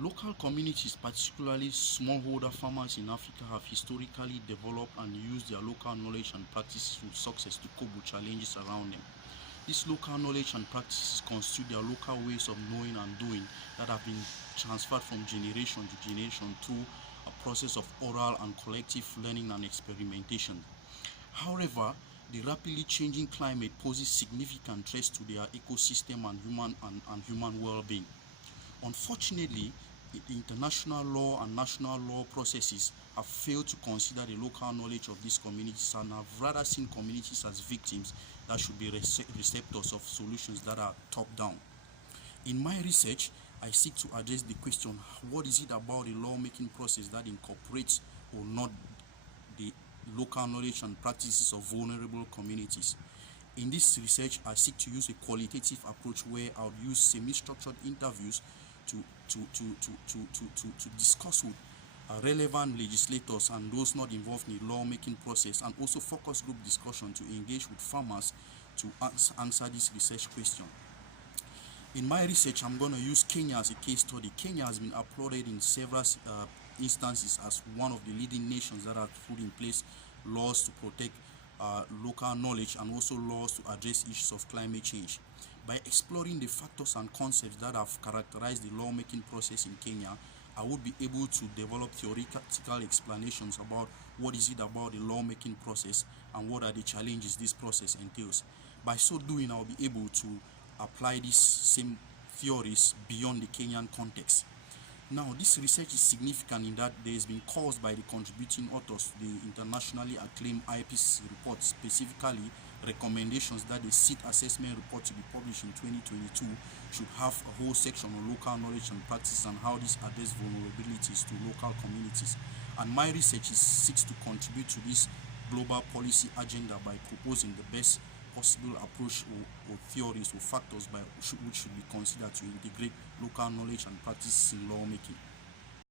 Local communities, particularly smallholder farmers in Africa, have historically developed and used their local knowledge and practices with success to cope with challenges around them. These local knowledge and practices constitute their local ways of knowing and doing that have been transferred from generation to generation through a process of oral and collective learning and experimentation. However, the rapidly changing climate poses significant threats to their ecosystem and human well-being. Unfortunately, the international law and national law processes have failed to consider the local knowledge of these communities and have rather seen communities as victims that should be receptors of solutions that are top-down. In my research, I seek to address the question, what is it about the lawmaking process that incorporates or not the local knowledge and practices of vulnerable communities? In this research, I seek to use a qualitative approach where I would use semi-structured interviews to discuss with relevant legislators and those not involved in the lawmaking process, and also focus group discussion to engage with farmers to answer this research question. In my research, I'm going to use Kenya as a case study. Kenya has been applauded in several instances as one of the leading nations that have put in place laws to protect local knowledge and also laws to address issues of climate change. By exploring the factors and concepts that have characterized the lawmaking process in Kenya, I would be able to develop theoretical explanations about what is it about the lawmaking process and what are the challenges this process entails. By so doing, I'll be able to apply these same theories beyond the Kenyan context. Now, this research is significant in that there has been caused by the contributing authors to the internationally acclaimed IPCC report, specifically recommendations that the seed assessment report to be published in 2022 should have a whole section on local knowledge and practice and how this addresses vulnerabilities to local communities. And my research seeks to contribute to this global policy agenda by proposing the best possible approach or theories or factors which should be considered to integrate local knowledge and practices in lawmaking.